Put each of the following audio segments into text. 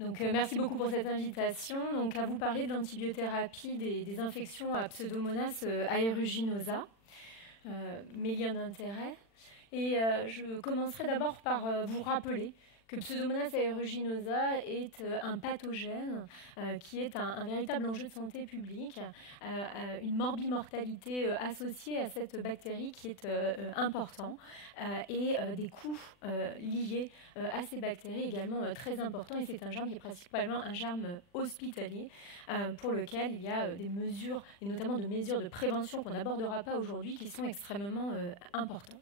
Donc, merci beaucoup pour cette invitation. Donc, à vous parler de l'antibiothérapie des infections à Pseudomonas aeruginosa, mes liens d'intérêt. Et je commencerai d'abord par vous rappeler que Pseudomonas aeruginosa est un pathogène qui est un véritable enjeu de santé publique, une morbimortalité associée à cette bactérie qui est important, et des coûts liés à ces bactéries également très importants. Et c'est un germe qui est principalement un germe hospitalier pour lequel il y a des mesures, et notamment de mesures de prévention qu'on n'abordera pas aujourd'hui, qui sont extrêmement importantes.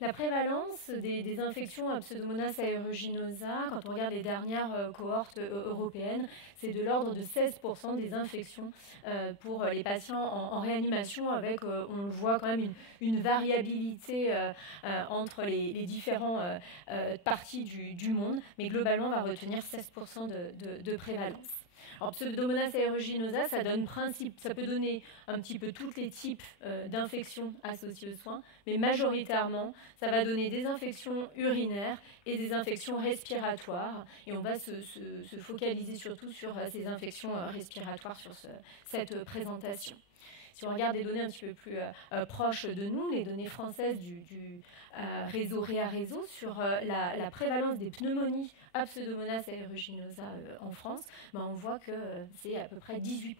La prévalence des infections à Pseudomonas aeruginosa, quand on regarde les dernières cohortes européennes, c'est de l'ordre de 16% des infections pour les patients en réanimation, avec, on le voit quand même, une variabilité entre les différentes parties du monde, mais globalement on va retenir 16% de prévalence. Alors, Pseudomonas aeruginosa, ça peut donner un petit peu tous les types d'infections associées aux soins, mais majoritairement, ça va donner des infections urinaires et des infections respiratoires. Et on va se focaliser surtout sur ces infections respiratoires sur cette présentation. Si on regarde des données un petit peu plus proches de nous, les données françaises du réseau REA-Réseau sur la prévalence des pneumonies à Pseudomonas aeruginosa en France, on voit que c'est à peu près 18%.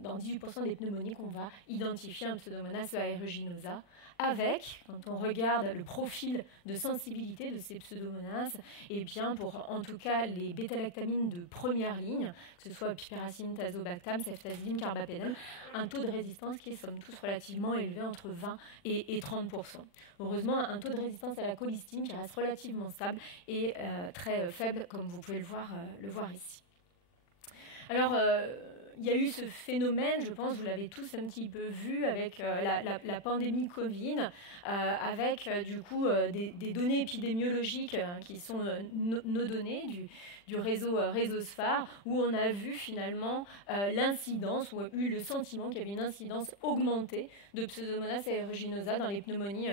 Dans 18% des pneumonies qu'on va identifier un Pseudomonas aeruginosa, avec, quand on regarde le profil de sensibilité de ces pseudomonas, et bien pour en tout cas les bêta-lactamines de première ligne, que ce soit piperacine, tazobactam, ceftazidime, carbapénem, un taux de résistance qui est somme toute relativement élevé, entre 20 et 30%. Heureusement, un taux de résistance à la colistine qui reste relativement stable et très faible, comme vous pouvez le voir ici. Alors, il y a eu ce phénomène, je pense, vous l'avez tous un petit peu vu avec la pandémie Covid, avec du coup des données épidémiologiques qui sont nos données du réseau SPHAR, où on a vu finalement l'incidence, ou eu le sentiment qu'il y avait une incidence augmentée de Pseudomonas aeruginosa dans les pneumonies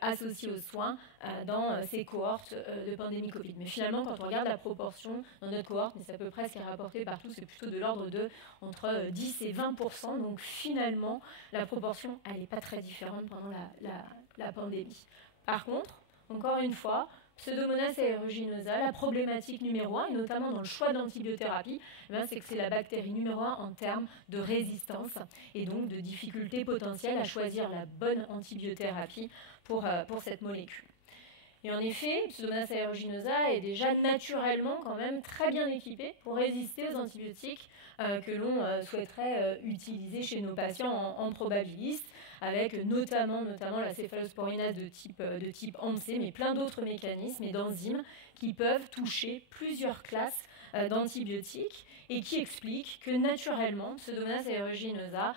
associées aux soins dans ces cohortes de pandémie Covid. Mais finalement, quand on regarde la proportion dans notre cohorte, mais c'est à peu près ce qui est rapporté partout, c'est plutôt de l'ordre de entre 10 et 20%. Donc finalement, la proportion, elle n'est pas très différente pendant la pandémie. Par contre, encore une fois, Pseudomonas aeruginosa, la problématique numéro 1, et notamment dans le choix d'antibiothérapie, c'est que c'est la bactérie numéro 1 en termes de résistance et donc de difficulté potentielle à choisir la bonne antibiothérapie pour cette molécule. Et en effet, Pseudomonas aeruginosa est déjà naturellement quand même très bien équipé pour résister aux antibiotiques que l'on souhaiterait utiliser chez nos patients en probabiliste, avec notamment la céphalosporinase de type ANC, mais plein d'autres mécanismes et d'enzymes qui peuvent toucher plusieurs classes d'antibiotiques et qui expliquent que naturellement, Pseudomonas aeruginosa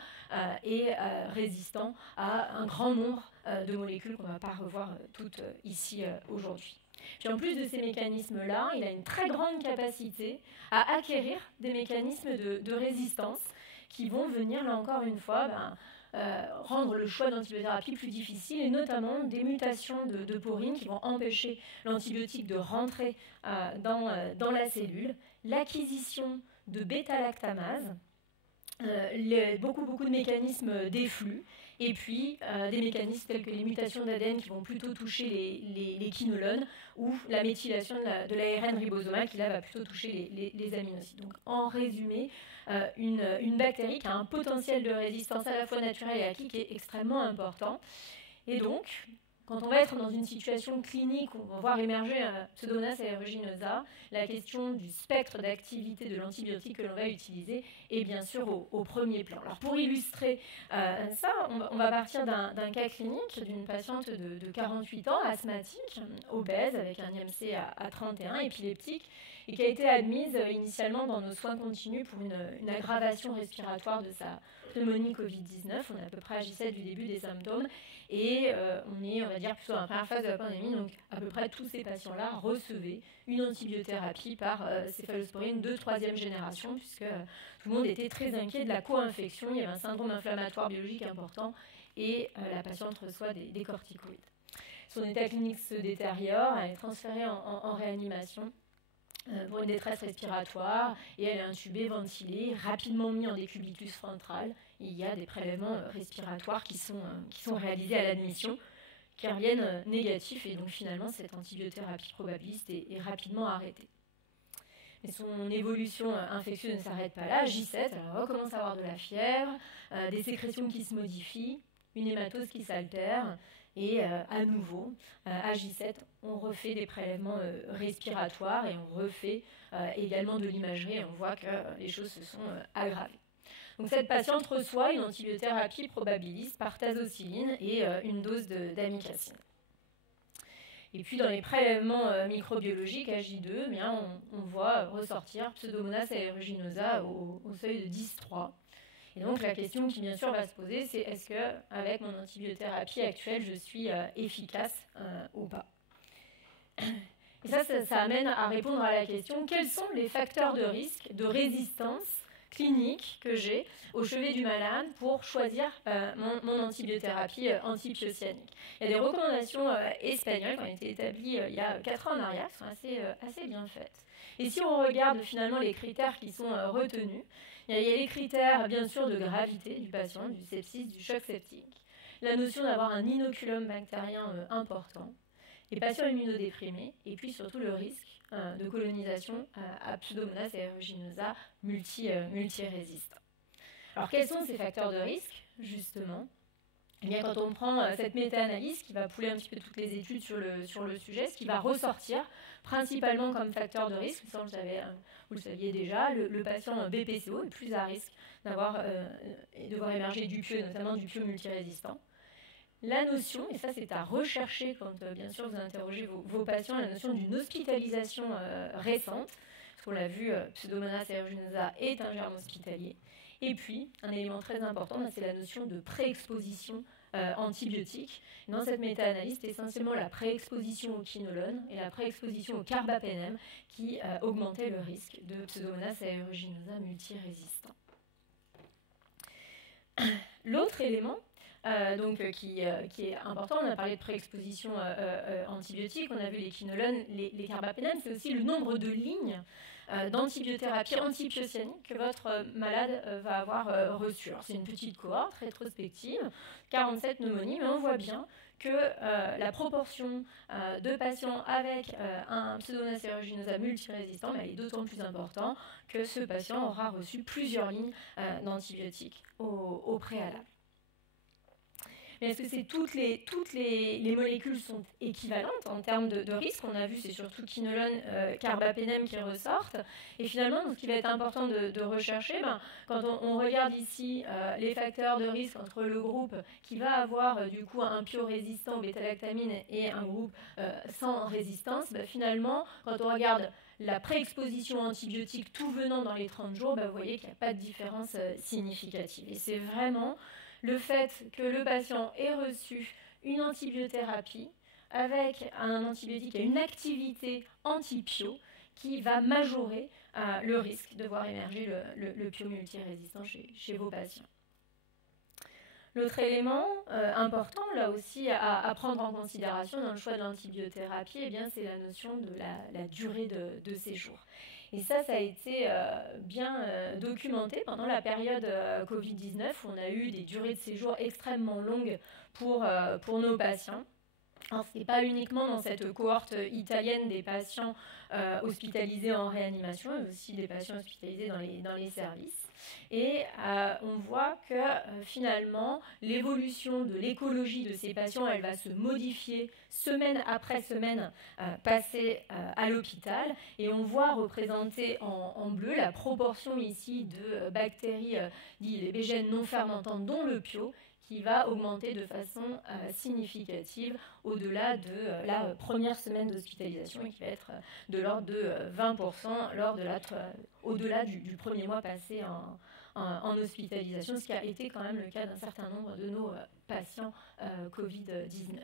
est résistant à un grand nombre de molécules qu'on ne va pas revoir toutes ici aujourd'hui. Puis en plus de ces mécanismes-là, il a une très grande capacité à acquérir des mécanismes de résistance qui vont venir, là encore une fois, rendre le choix d'antibiothérapie plus difficile, et notamment des mutations de porine qui vont empêcher l'antibiotique de rentrer dans la cellule, l'acquisition de bêta-lactamase, beaucoup de mécanismes d'efflux, et puis des mécanismes tels que les mutations d'ADN qui vont plutôt toucher les quinolones, ou la méthylation de l'ARN ribosomal qui là va plutôt toucher les aminosides. Donc en résumé, une bactérie qui a un potentiel de résistance à la fois naturelle et acquis qui est extrêmement important. Et donc, quand on va être dans une situation clinique où on va voir émerger un Pseudomonas aeruginosa, la question du spectre d'activité de l'antibiotique que l'on va utiliser est bien sûr au premier plan. Alors pour illustrer ça, on va partir d'un cas clinique d'une patiente de 48 ans, asthmatique, obèse, avec un IMC à 31, épileptique, et qui a été admise initialement dans nos soins continus pour une aggravation respiratoire de sa pneumonie Covid-19. On est à peu près à J7 du début des symptômes, et on va dire, plutôt dans la première phase de la pandémie, donc à peu près tous ces patients-là recevaient une antibiothérapie par céphalosporine de 3e génération, puisque tout le monde était très inquiet de la co-infection, il y avait un syndrome inflammatoire biologique important, et la patiente reçoit des corticoïdes. Son état clinique se détériore, elle est transférée en réanimation, pour une détresse respiratoire, et elle est intubée, ventilée, rapidement mise en décubitus ventral. Il y a des prélèvements respiratoires qui sont réalisés à l'admission, qui reviennent négatifs, et donc finalement cette antibiothérapie probabiliste est rapidement arrêtée. Mais son évolution infectieuse ne s'arrête pas là. J7, elle recommence à avoir de la fièvre, des sécrétions qui se modifient, une hématose qui s'altère, et à nouveau, à J7, on refait des prélèvements respiratoires et on refait également de l'imagerie, et on voit que les choses se sont aggravées. Donc cette patiente reçoit une antibiothérapie probabiliste par tazocilline et une dose d'amicacine. Et puis dans les prélèvements microbiologiques à J2, eh bien, on voit ressortir Pseudomonas aeruginosa au seuil de 10,3. Et donc la question qui bien sûr va se poser, c'est est-ce qu'avec mon antibiothérapie actuelle, je suis efficace ou pas? Et ça amène à répondre à la question, quels sont les facteurs de risque, de résistance clinique que j'ai au chevet du malade pour choisir mon antibiothérapie antipyocyannique. Il y a des recommandations espagnoles qui ont été établies il y a 4 ans en arrière, qui sont assez bien faites. Et si on regarde finalement les critères qui sont retenus, il y a les critères bien sûr de gravité du patient, du sepsis, du choc septique, la notion d'avoir un inoculum bactérien important, les patients immunodéprimés, et puis surtout le risque de colonisation à Pseudomonas aeruginosa multirésistant. Alors quels sont ces facteurs de risque, justement? Eh bien, quand on prend cette méta-analyse qui va pouler un petit peu toutes les études sur le sujet, ce qui va ressortir principalement comme facteur de risque, ça vous le saviez déjà, le patient BPCO est plus à risque de voir émerger du pieu, notamment du pieu multirésistant. La notion, et ça c'est à rechercher quand bien sûr vous interrogez vos patients, la notion d'une hospitalisation récente, parce qu'on l'a vu, Pseudomonas aeruginosa est un germe hospitalier. Et puis, un élément très important, c'est la notion de préexposition antibiotique. Dans cette méta-analyse, c'est essentiellement la préexposition au quinolone et la préexposition au carbapénem qui augmentait le risque de Pseudomonas aeruginosa multirésistant. L'autre élément, qui est important, on a parlé de préexposition antibiotique, on a vu les quinolones, les carbapénem, c'est aussi le nombre de lignes d'antibiothérapie antipyocyannique que votre malade va avoir reçu. Alors c'est une petite cohorte rétrospective, 47 pneumonies, mais on voit bien que la proportion de patients avec un Pseudomonas aeruginosa multirésistant, elle est d'autant plus importante que ce patient aura reçu plusieurs lignes d'antibiotiques au préalable. Mais est-ce que c'est toutes les molécules sont équivalentes en termes de risque? On a vu, c'est surtout quinolone, carbapénem qui ressortent. Et finalement, ce qui va être important de rechercher, quand on regarde ici les facteurs de risque entre le groupe qui va avoir du coup un pio résistant au bêta-lactamine et un groupe sans résistance, finalement, quand on regarde la préexposition antibiotique tout venant dans les 30 jours, vous voyez qu'il n'y a pas de différence significative. Et c'est vraiment le fait que le patient ait reçu une antibiothérapie avec un antibiotique à une activité anti-pio qui va majorer le risque de voir émerger le pio multirésistant chez vos patients. L'autre élément important, là aussi, à prendre en considération dans le choix de l'antibiothérapie, c'est la notion de la durée de séjour. Et ça a été bien documenté pendant la période Covid-19, où on a eu des durées de séjour extrêmement longues pour nos patients. Alors, ce n'est pas uniquement dans cette cohorte italienne des patients hospitalisés en réanimation, mais aussi des patients hospitalisés dans les services. Et on voit que finalement, l'évolution de l'écologie de ces patients, elle va se modifier semaine après semaine passée à l'hôpital. Et on voit représenter en bleu la proportion ici de bactéries dites les bégènes non fermentantes, dont le pio, qui va augmenter de façon significative au-delà de la première semaine d'hospitalisation et qui va être de l'ordre de 20% au-delà du premier mois passé en hospitalisation, ce qui a été quand même le cas d'un certain nombre de nos patients Covid-19.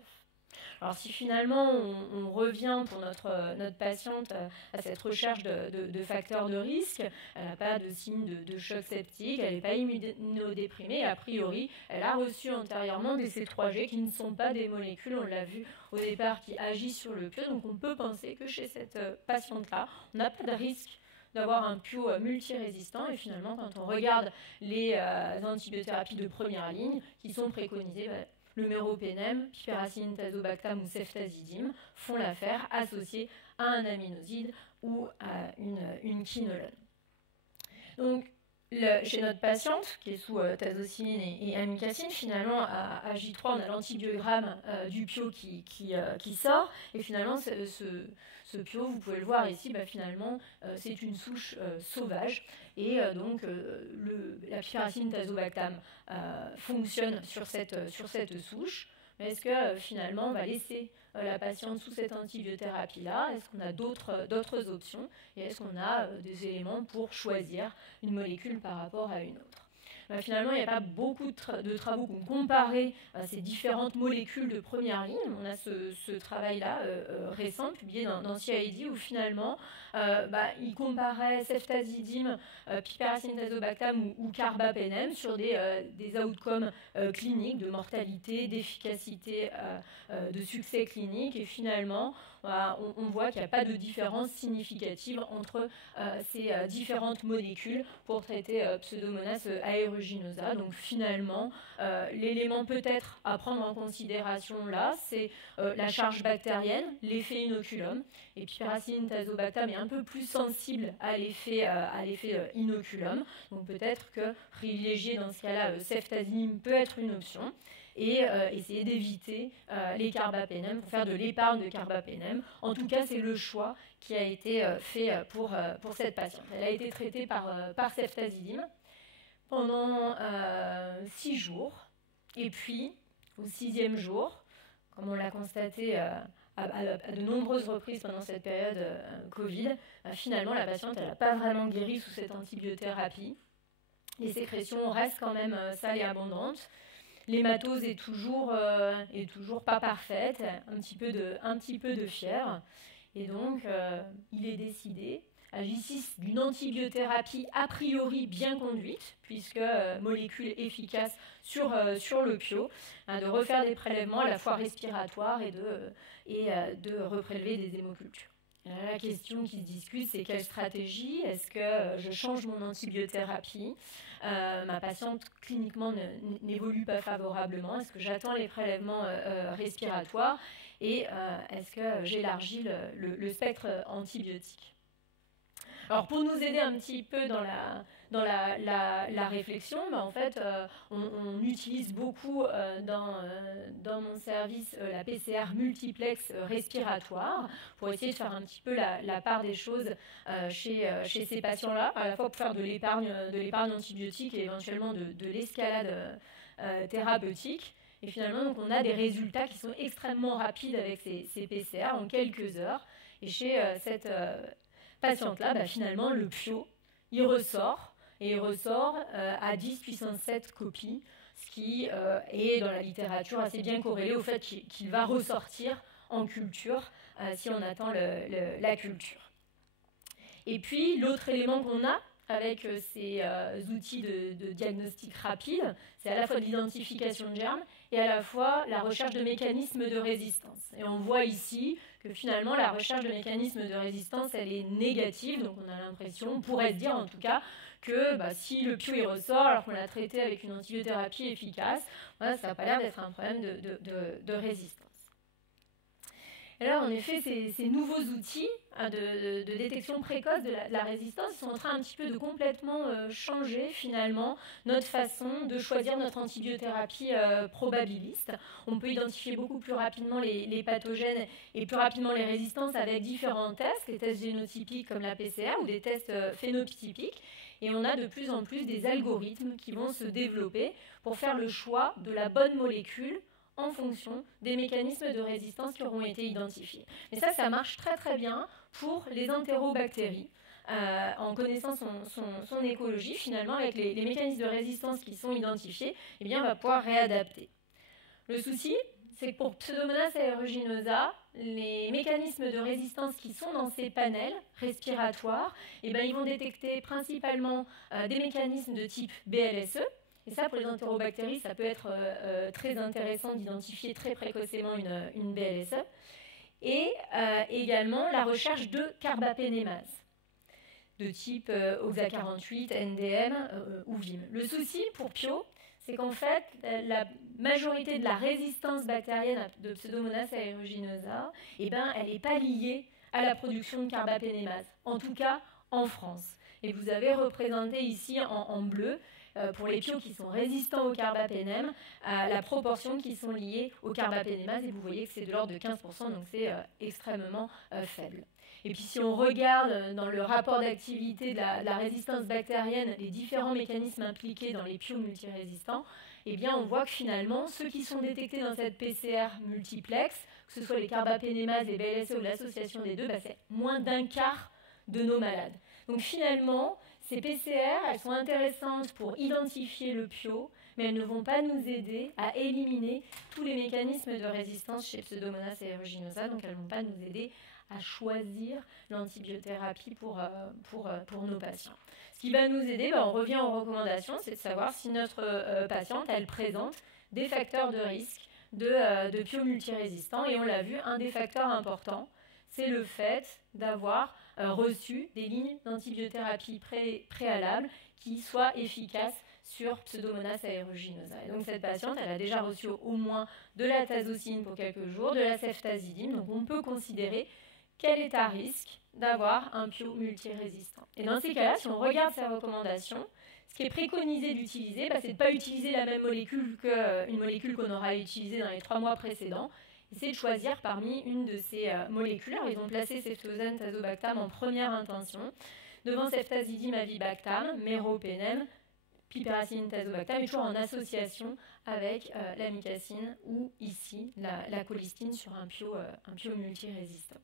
Alors si finalement on revient pour notre patiente à cette recherche de facteurs de risque, elle n'a pas de signe de choc septique, elle n'est pas immunodéprimée, a priori elle a reçu antérieurement des C3G qui ne sont pas des molécules, on l'a vu au départ, qui agissent sur le PIO, donc on peut penser que chez cette patiente-là, on n'a pas de risque d'avoir un PIO multirésistant, et finalement quand on regarde les antibiothérapies de première ligne qui sont préconisées, le méropenem, piperacillin tazobactam ou ceftazidime font l'affaire associés à un aminoside ou à une quinolone. Donc, chez notre patiente, qui est sous tazocilline et amikacine, finalement, à J3, on a l'antibiogramme du PIO qui sort, et finalement, ce PIO, vous pouvez le voir ici, finalement, c'est une souche sauvage, et donc la piperacillin tazobactam fonctionne sur cette souche. Mais est-ce que finalement on va laisser la patiente sous cette antibiothérapie-là? Est-ce qu'on a d'autres options? Et est-ce qu'on a des éléments pour choisir une molécule par rapport à une autre? Finalement, il n'y a pas beaucoup de travaux qui ont comparé ces différentes molécules de première ligne. On a ce travail-là récent, publié dans CID, où finalement, il comparait ceftazidime, piperacillin tazobactam ou carbapenem sur des outcomes cliniques de mortalité, d'efficacité, de succès clinique. Et finalement, on voit qu'il n'y a pas de différence significative entre ces différentes molécules pour traiter Pseudomonas aeruginosa. Donc finalement, l'élément peut-être à prendre en considération là, c'est la charge bactérienne, l'effet inoculum. Et piperacillin tazobactam est un peu plus sensible à l'effet inoculum. Donc peut-être que privilégier dans ce cas-là ceftazidime peut être une option. Et essayer d'éviter les carbapenem pour faire de l'épargne de carbapenem. En tout cas, c'est le choix qui a été fait pour cette patiente. Elle a été traitée par ceftazidime pendant 6 jours. Et puis, au 6e jour, comme on l'a constaté à de nombreuses reprises pendant cette période Covid, finalement, la patiente n'a pas vraiment guéri sous cette antibiothérapie. Les sécrétions restent quand même sales et abondantes. L'hématose est toujours pas parfaite, un petit peu de fièvre. Et donc, il est décidé, à J6, d'une antibiothérapie a priori bien conduite, puisque molécule efficace sur le PIO, de refaire des prélèvements à la fois respiratoires et de reprélever des hémocultures. La question qui se discute, c'est quelle stratégie? Est-ce que je change mon antibiothérapie? Ma patiente cliniquement n'évolue pas favorablement. Est-ce que j'attends les prélèvements respiratoires? Et est-ce que j'élargis le spectre antibiotique? Alors pour nous aider un petit peu dans la réflexion, en fait, on utilise beaucoup dans mon service la PCR multiplex respiratoire pour essayer de faire un petit peu la part des choses chez ces patients-là, à la fois pour faire de l'épargne antibiotique et éventuellement de l'escalade thérapeutique. Et finalement, donc, on a des résultats qui sont extrêmement rapides avec ces PCR en quelques heures. Et chez cette patiente-là, finalement, le PIO, il ressort à 10 puissance 7 copies, ce qui est dans la littérature assez bien corrélé au fait qu'il va ressortir en culture si on attend la culture. Et puis, l'autre élément qu'on a avec ces outils de diagnostic rapide, c'est à la fois l'identification de germes et à la fois la recherche de mécanismes de résistance. Et on voit ici que finalement la recherche de mécanismes de résistance, elle est négative, donc on a l'impression, on pourrait se dire en tout cas, que si le PIO il ressort alors qu'on l'a traité avec une antibiothérapie efficace, ça n'a pas l'air d'être un problème de résistance. Et là, en effet, ces nouveaux outils de détection précoce de la résistance sont en train un petit peu de complètement changer finalement notre façon de choisir notre antibiothérapie probabiliste. On peut identifier beaucoup plus rapidement les pathogènes et plus rapidement les résistances avec différents tests, des tests génotypiques comme la PCR ou des tests phénotypiques. Et on a de plus en plus des algorithmes qui vont se développer pour faire le choix de la bonne molécule en fonction des mécanismes de résistance qui auront été identifiés. Mais ça marche très très bien pour les entérobactéries. En connaissant son écologie, finalement, avec les mécanismes de résistance qui sont identifiés, on va pouvoir réadapter. Le souci, c'est que pour Pseudomonas aeruginosa, les mécanismes de résistance qui sont dans ces panels respiratoires, ils vont détecter principalement des mécanismes de type BLSE. Et ça, pour les entérobactéries, ça peut être très intéressant d'identifier très précocement une BLSE. Et également la recherche de carbapénémase de type OXA48, NDM ou VIM. Le souci pour Pio, c'est qu'en fait, la majorité de la résistance bactérienne de Pseudomonas aeruginosa, elle n'est pas liée à la production de carbapénémase, en tout cas en France. Et vous avez représenté ici en bleu, pour les pios qui sont résistants au carbapénème, la proportion qui sont liées au carbapénémase, et vous voyez que c'est de l'ordre de 15%, donc c'est extrêmement faible. Et puis si on regarde dans le rapport d'activité de la résistance bactérienne les différents mécanismes impliqués dans les pios multirésistants, on voit que finalement, ceux qui sont détectés dans cette PCR multiplex, que ce soit les carbapénémases, les BLSE ou l'association des deux, c'est moins d'un quart de nos malades. Donc finalement, ces PCR, elles sont intéressantes pour identifier le pio, mais elles ne vont pas nous aider à éliminer tous les mécanismes de résistance chez Pseudomonas aeruginosa, donc elles ne vont pas nous aider à choisir l'antibiothérapie pour nos patients. Ce qui va nous aider, on revient aux recommandations, c'est de savoir si notre patiente, elle présente des facteurs de risque de pio multirésistants. Et on l'a vu, un des facteurs importants, c'est le fait d'avoir reçu des lignes d'antibiothérapie préalables qui soient efficaces sur Pseudomonas aeruginosa. Et donc cette patiente, elle a déjà reçu au moins de la tazocine pour quelques jours, de la ceftazidime, donc on peut considérer qu'elle est à risque d'avoir un pio multirésistant. Et dans ces cas-là, si on regarde ces recommandations, ce qui est préconisé d'utiliser, c'est de ne pas utiliser la même molécule qu'une molécule qu'on aura utilisée dans les 3 mois précédents, c'est de choisir parmi une de ces molécules. Alors, ils ont placé céftosane, tazobactam en première intention, devant ceftazidime, avibactam, méropenem, piperacilline, tazobactam, et toujours en association avec l'amicacine ou ici la colistine sur un pio multirésistant.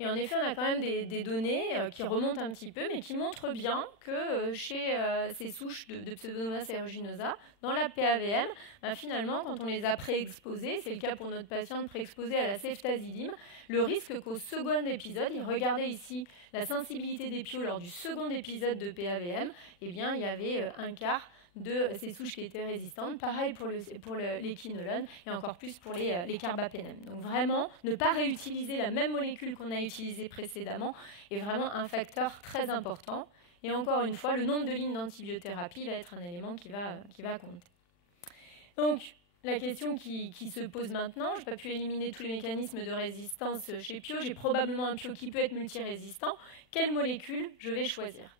Et en effet, on a quand même des données qui remontent un petit peu, mais qui montrent bien que chez ces souches de Pseudomonas aeruginosa, dans la PAVM, finalement, quand on les a préexposées, c'est le cas pour notre patiente préexposée à la ceftazidime, le risque qu'au second épisode, et regardez ici la sensibilité des pios lors du second épisode de PAVM, il y avait un quart de ces souches qui étaient résistantes. Pareil pour les quinolones et encore plus pour les carbapénèmes. Donc vraiment, ne pas réutiliser la même molécule qu'on a utilisée précédemment est vraiment un facteur très important. Et encore une fois, le nombre de lignes d'antibiothérapie va être un élément qui va compter. Donc, la question qui se pose maintenant, je n'ai pas pu éliminer tous les mécanismes de résistance chez Pio, j'ai probablement un Pio qui peut être multirésistant. Quelle molécule je vais choisir ?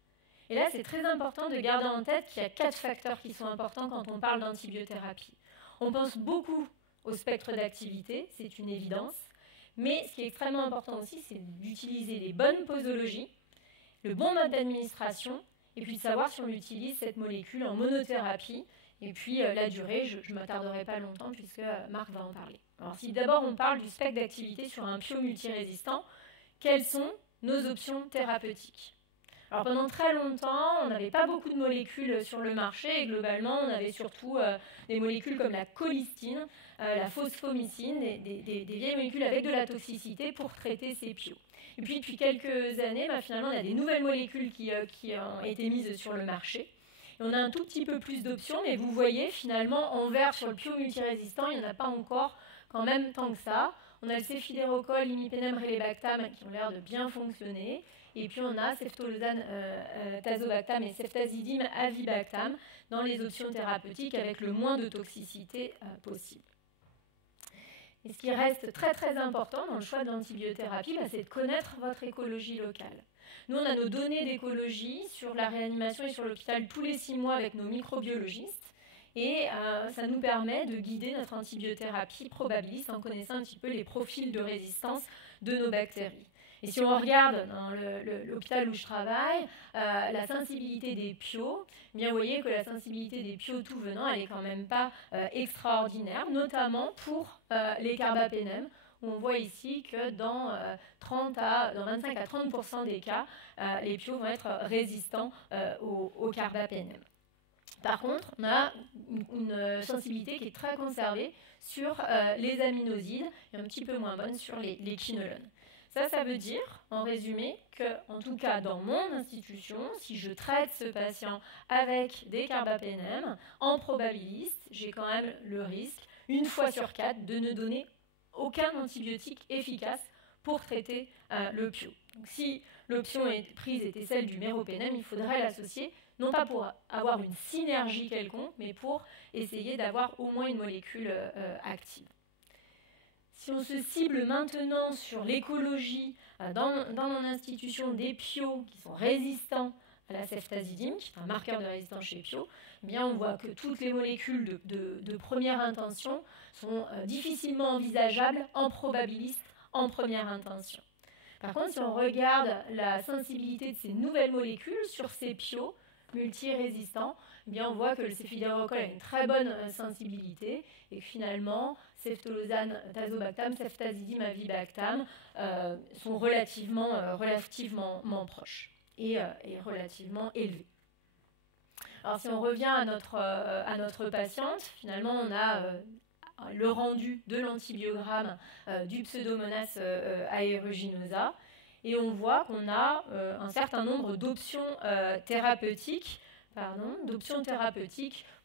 Et là, c'est très important de garder en tête qu'il y a 4 facteurs qui sont importants quand on parle d'antibiothérapie. On pense beaucoup au spectre d'activité, c'est une évidence, mais ce qui est extrêmement important aussi, c'est d'utiliser les bonnes posologies, le bon mode d'administration, et puis de savoir si on utilise cette molécule en monothérapie, et puis la durée, je ne m'attarderai pas longtemps puisque Marc va en parler. Alors si d'abord on parle du spectre d'activité sur un pio multirésistant, quelles sont nos options thérapeutiques ? Alors pendant très longtemps, on n'avait pas beaucoup de molécules sur le marché et globalement, on avait surtout des molécules comme la colistine, la phosphomycine, des vieilles molécules avec de la toxicité pour traiter ces pios. Et puis depuis quelques années, finalement, on a des nouvelles molécules qui ont été mises sur le marché. Et on a un tout petit peu plus d'options, mais vous voyez finalement en vert sur le pio multirésistant, il n'y en a pas encore quand même tant que ça. On a le céphiderocol, l'imipenem, relebactam qui ont l'air de bien fonctionner. Et puis on a ceftolozane, tazobactam et ceftazidime, avibactam dans les options thérapeutiques avec le moins de toxicité possible. Et ce qui reste très très important dans le choix de l'antibiothérapie, c'est de connaître votre écologie locale. Nous, on a nos données d'écologie sur la réanimation et sur l'hôpital tous les 6 mois avec nos microbiologistes. Et ça nous permet de guider notre antibiothérapie probabiliste en connaissant un petit peu les profils de résistance de nos bactéries. Et si on regarde dans l'hôpital où je travaille, la sensibilité des pios, vous voyez que la sensibilité des pios tout venant, elle n'est quand même pas extraordinaire, notamment pour les carbapénèmes. On voit ici que dans 25 à 30% des cas, les pios vont être résistants aux carbapénèmes. Par contre, on a une sensibilité qui est très conservée sur les aminosides et un petit peu moins bonne sur les quinolones. Ça veut dire, en résumé, que, en tout cas dans mon institution, si je traite ce patient avec des carbapénem, en probabiliste, j'ai quand même le risque, une fois sur 4, de ne donner aucun antibiotique efficace pour traiter le PIO. Donc, si l'option prise était celle du méropenem, il faudrait l'associer, non pas pour avoir une synergie quelconque, mais pour essayer d'avoir au moins une molécule active. Si on se cible maintenant sur l'écologie dans mon institution des PIO qui sont résistants à la ceftazidime, qui est un marqueur de résistance chez PIO, eh bien on voit que toutes les molécules de première intention sont difficilement envisageables en probabiliste en première intention. Par contre, si on regarde la sensibilité de ces nouvelles molécules sur ces PIO multirésistants, eh bien on voit que le céphidérocol a une très bonne sensibilité et que finalement, céftolozane, tazobactam, ceftazidime, avibactam sont relativement proches et relativement élevés. Alors si on revient à notre patiente, finalement on a le rendu de l'antibiogramme du Pseudomonas aeruginosa et on voit qu'on a un certain nombre d'options thérapeutiques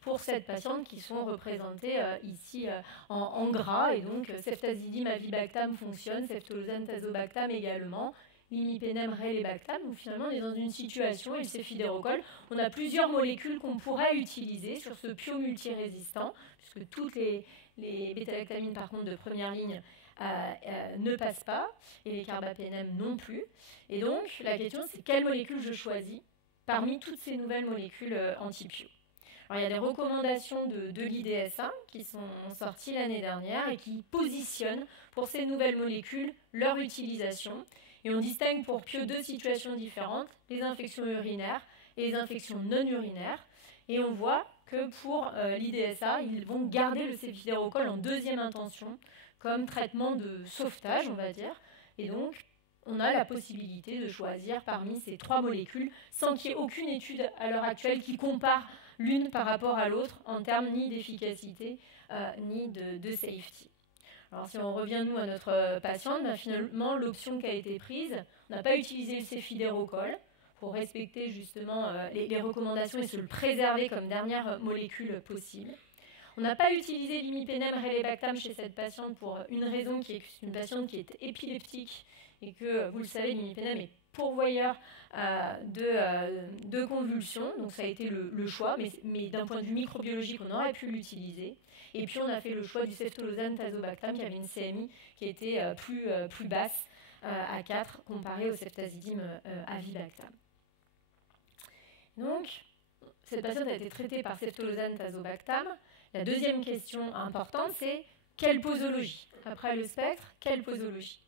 pour cette patiente qui sont représentées ici en gras. Et donc, ceftazidime, avibactam fonctionne, ceftolozane, tazobactam également, l'imipenem, relebactam. Donc finalement, on est dans une situation, et le céphidérocol, on a plusieurs molécules qu'on pourrait utiliser sur ce PIO multirésistant, puisque toutes les bêta-lactamines, par contre, de première ligne, ne passent pas, et les carbapénem non plus. Et donc, la question, c'est quelle molécule je choisis parmi toutes ces nouvelles molécules anti-PIO. Alors, il y a des recommandations de l'IDSA qui sont sorties l'année dernière et qui positionnent pour ces nouvelles molécules leur utilisation. Et on distingue pour PIO deux situations différentes, les infections urinaires et les infections non urinaires. Et on voit que pour l'IDSA, ils vont garder le céphidérocol en deuxième intention comme traitement de sauvetage, on va dire. Et donc, on a la possibilité de choisir parmi ces trois molécules sans qu'il y ait aucune étude à l'heure actuelle qui compare l'une par rapport à l'autre en termes ni d'efficacité ni de safety. Alors si on revient nous à notre patiente, finalement l'option qui a été prise, on n'a pas utilisé le céphidérocol pour respecter justement les recommandations et se le préserver comme dernière molécule possible. On n'a pas utilisé l'imipenem, relebactam chez cette patiente pour une raison qui est que c'est une patiente qui est épileptique et que, vous le savez, l'imipenem est pourvoyeur de convulsions, donc ça a été le choix, mais d'un point de vue microbiologique, on aurait pu l'utiliser. Et puis on a fait le choix du ceftolozane tazobactam qui avait une CMI qui était plus basse à 4 comparée au ceftazidime avibactam. Donc, cette patiente a été traitée par ceftolozane tazobactam. La deuxième question importante, c'est quelle posologie? Après le spectre, quelle posologie?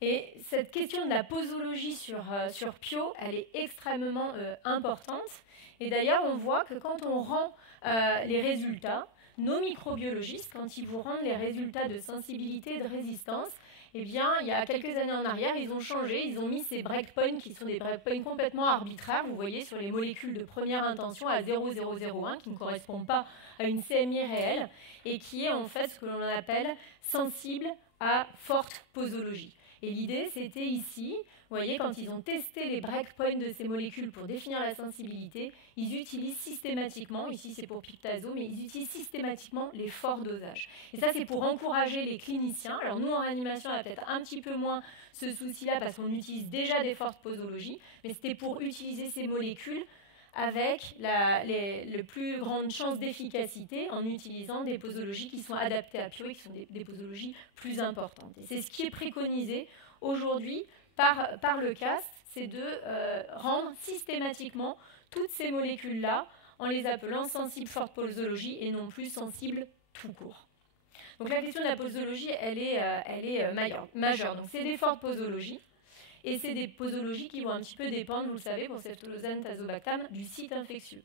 Et cette question de la posologie sur PIO, elle est extrêmement importante. Et d'ailleurs, on voit que quand on rend les résultats, nos microbiologistes, quand ils vous rendent les résultats de sensibilité et de résistance, eh bien, il y a quelques années en arrière, ils ont changé, ils ont mis ces breakpoints qui sont des breakpoints complètement arbitraires, vous voyez, sur les molécules de première intention à 0,001, qui ne correspondent pas à une CMI réelle, et qui est en fait ce que l'on appelle sensible à forte posologie. Et l'idée, c'était ici, vous voyez, quand ils ont testé les breakpoints de ces molécules pour définir la sensibilité, ils utilisent systématiquement, ici c'est pour Piptazo, mais ils utilisent systématiquement les forts dosages. Et ça, c'est pour encourager les cliniciens. Alors nous, en réanimation, on a peut-être un petit peu moins ce souci-là parce qu'on utilise déjà des fortes posologies, mais c'était pour utiliser ces molécules avec les plus grandes chances d'efficacité en utilisant des posologies qui sont adaptées à PIO et qui sont des posologies plus importantes. Et c'est ce qui est préconisé aujourd'hui par le CAST, c'est de rendre systématiquement toutes ces molécules-là en les appelant sensibles forte posologie et non plus sensibles tout court. Donc la question de la posologie, elle est majeure. Donc c'est des fortes posologies. Et c'est des posologies qui vont un petit peu dépendre, vous le savez, pour ceftolozane tazobactam, du site infectieux.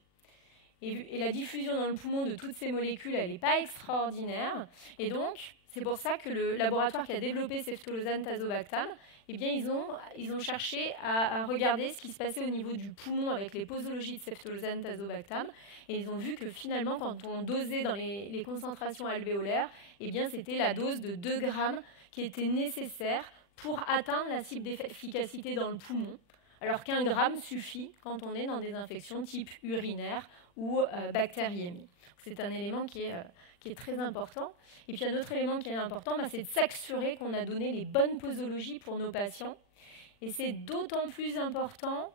Et la diffusion dans le poumon de toutes ces molécules, elle n'est pas extraordinaire. Et donc, C'est pour ça que le laboratoire qui a développé céphtalozane tazobactam, eh bien, ils ont cherché à regarder ce qui se passait au niveau du poumon avec les posologies de céphtalozane tazobactam, et ils ont vu que finalement, quand on dosait dans les concentrations alvéolaires, eh bien, c'était la dose de 2 grammes qui était nécessaire pour atteindre la cible d'efficacité dans le poumon, alors qu'1 gramme suffit quand on est dans des infections type urinaire ou bactériémie. C'est un élément qui est très important. Et puis un autre élément qui est important, c'est de s'assurer qu'on a donné les bonnes posologies pour nos patients. Et c'est d'autant plus important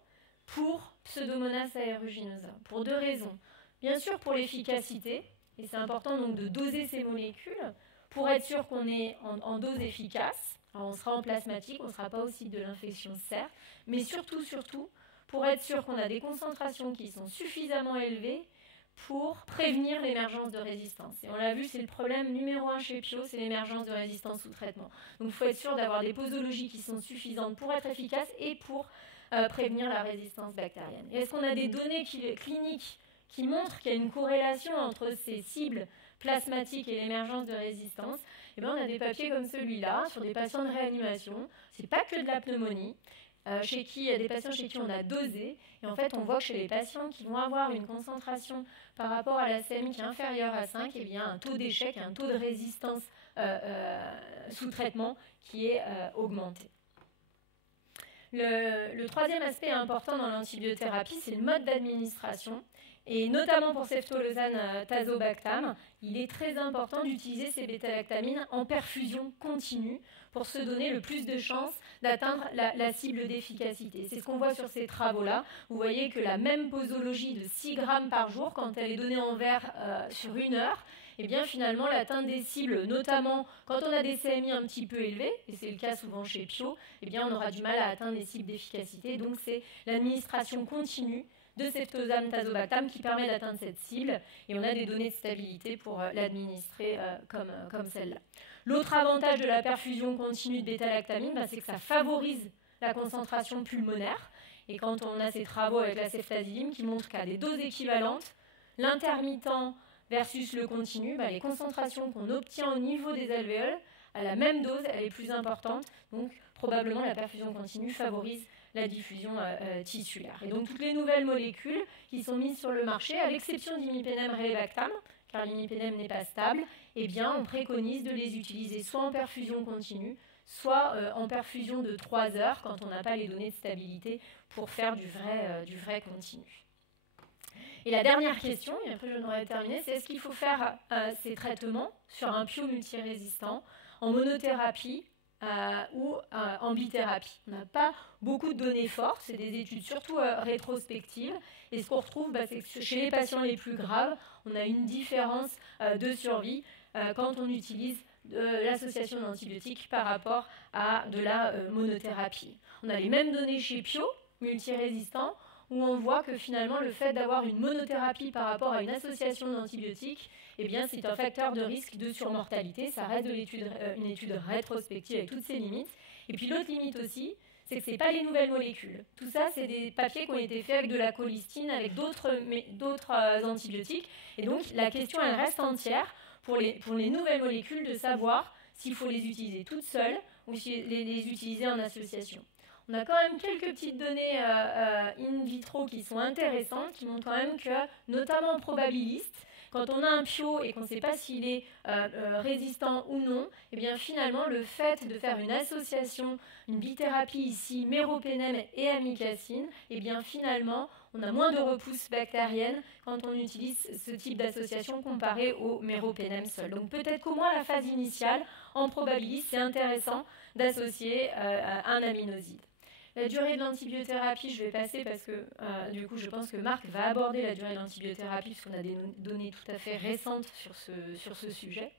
pour Pseudomonas aeruginosa, pour 2 raisons. Bien sûr pour l'efficacité, et c'est important donc de doser ces molécules pour être sûr qu'on est en dose efficace. Alors on sera en plasmatique, on ne sera pas au site de l'infection certes, mais surtout, pour être sûr qu'on a des concentrations qui sont suffisamment élevées pour prévenir l'émergence de résistance. Et on l'a vu, c'est le problème numéro 1 chez Pio, c'est l'émergence de résistance sous traitement. Donc il faut être sûr d'avoir des posologies qui sont suffisantes pour être efficaces et pour prévenir la résistance bactérienne. Et est-ce qu'on a des données cliniques qui montrent qu'il y a une corrélation entre ces cibles plasmatiques et l'émergence de résistance? Eh bien, on a des papiers comme celui-là sur des patients de réanimation. C'est pas que de la pneumonie. Il y a des patients chez qui on a dosé, et en fait on voit que chez les patients qui vont avoir une concentration par rapport à la CMI qui est inférieure à 5, eh bien un taux d'échec, un taux de résistance sous traitement qui est augmenté. Le troisième aspect important dans l'antibiothérapie, c'est le mode d'administration. Et notamment pour céphtalozane tazobactam, il est très important d'utiliser ces bêta-lactamines en perfusion continue pour se donner le plus de chances d'atteindre la cible d'efficacité. C'est ce qu'on voit sur ces travaux-là. Vous voyez que la même posologie de 6 grammes par jour, quand elle est donnée en verre sur 1 heure, eh bien finalement l'atteinte des cibles, notamment quand on a des CMI un petit peu élevés, et c'est le cas souvent chez Pio, eh bien on aura du mal à atteindre les cibles d'efficacité. Donc c'est l'administration continue de céphtalozane tazobactam qui permet d'atteindre cette cible, et on a des données de stabilité pour l'administrer comme celle-là. L'autre avantage de la perfusion continue de bêta-lactamine, c'est que ça favorise la concentration pulmonaire, et quand on a ces travaux avec la ceftazidime qui montrent qu'à des doses équivalentes, l'intermittent versus le continu, les concentrations qu'on obtient au niveau des alvéoles, à la même dose, elle est plus importante, donc probablement la perfusion continue favorise la diffusion tissulaire. Et donc toutes les nouvelles molécules qui sont mises sur le marché, à l'exception d'imipenem relebactam, car l'imipenem n'est pas stable, eh bien on préconise de les utiliser soit en perfusion continue, soit en perfusion de 3 heures quand on n'a pas les données de stabilité pour faire du vrai continu. Et la dernière question, et après je n'aurai terminé, c'est est-ce qu'il faut faire ces traitements sur un Pio multirésistant en monothérapie ou en bithérapie. On n'a pas beaucoup de données fortes, c'est des études surtout rétrospectives, et ce qu'on retrouve, c'est que chez les patients les plus graves, on a une différence de survie quand on utilise l'association d'antibiotiques par rapport à de la monothérapie. On a les mêmes données chez Pio, multirésistant, où on voit que finalement le fait d'avoir une monothérapie par rapport à une association d'antibiotiques, eh bien c'est un facteur de risque de surmortalité. Ça reste une étude rétrospective avec toutes ses limites. Et puis l'autre limite aussi, c'est que ce n'est pas les nouvelles molécules. Tout ça, c'est des papiers qui ont été faits avec de la colistine, avec d'autres antibiotiques. Et donc la question, elle reste entière pour les nouvelles molécules de savoir s'il faut les utiliser toutes seules ou les utiliser en association. On a quand même quelques petites données in vitro qui sont intéressantes, qui montrent quand même que, notamment probabilistes, quand on a un Pio et qu'on ne sait pas s'il est résistant ou non, eh bien finalement le fait de faire une association, une bithérapie ici, méropenem et amikacine, eh bien finalement on a moins de repousse bactérienne quand on utilise ce type d'association comparé au méropenem seul. Donc peut-être qu'au moins à la phase initiale, en probabiliste, c'est intéressant d'associer un aminoside. La durée de l'antibiothérapie, je vais passer parce que du coup je pense que Marc va aborder la durée de l'antibiothérapie puisqu'on a des données tout à fait récentes sur ce sujet.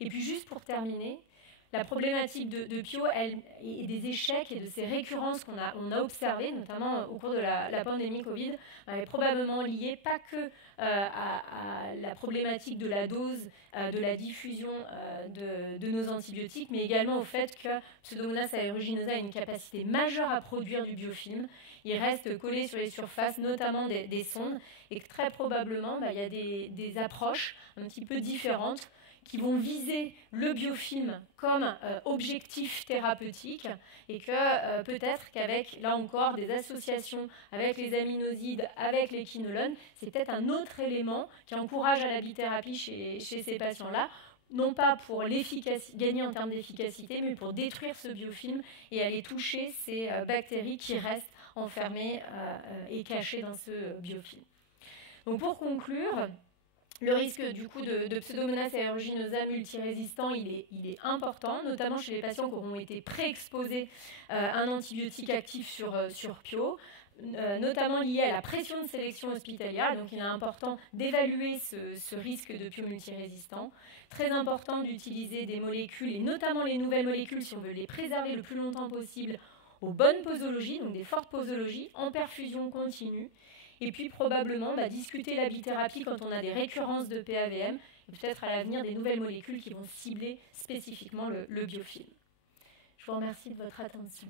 Et puis juste pour terminer, la problématique de Pio et des échecs et de ces récurrences qu'on a observées, notamment au cours de la pandémie Covid, est probablement liée pas que à la problématique de la dose, de la diffusion de nos antibiotiques, mais également au fait que Pseudomonas aeruginosa a une capacité majeure à produire du biofilm. Il reste collé sur les surfaces, notamment des sondes, et que très probablement, il y a des approches un petit peu différentes qui vont viser le biofilm comme objectif thérapeutique et que peut-être qu'avec, là encore, des associations avec les aminosides, avec les quinolones, c'est peut-être un autre élément qui encourage à la bithérapie chez ces patients-là, non pas pour gagner en termes d'efficacité, mais pour détruire ce biofilm et aller toucher ces bactéries qui restent enfermées et cachées dans ce biofilm. Donc pour conclure, le risque du coup de Pseudomonas aeruginosa multirésistant, il est important, notamment chez les patients qui auront été préexposés à un antibiotique actif sur PIO, notamment lié à la pression de sélection hospitalière. Donc il est important d'évaluer ce risque de PIO multirésistant. Très important d'utiliser des molécules, et notamment les nouvelles molécules, si on veut les préserver le plus longtemps possible, aux bonnes posologies, donc des fortes posologies, en perfusion continue. Et puis probablement discuter la bithérapie quand on a des récurrences de PAVM, et peut-être à l'avenir des nouvelles molécules qui vont cibler spécifiquement le biofilm. Je vous remercie de votre attention.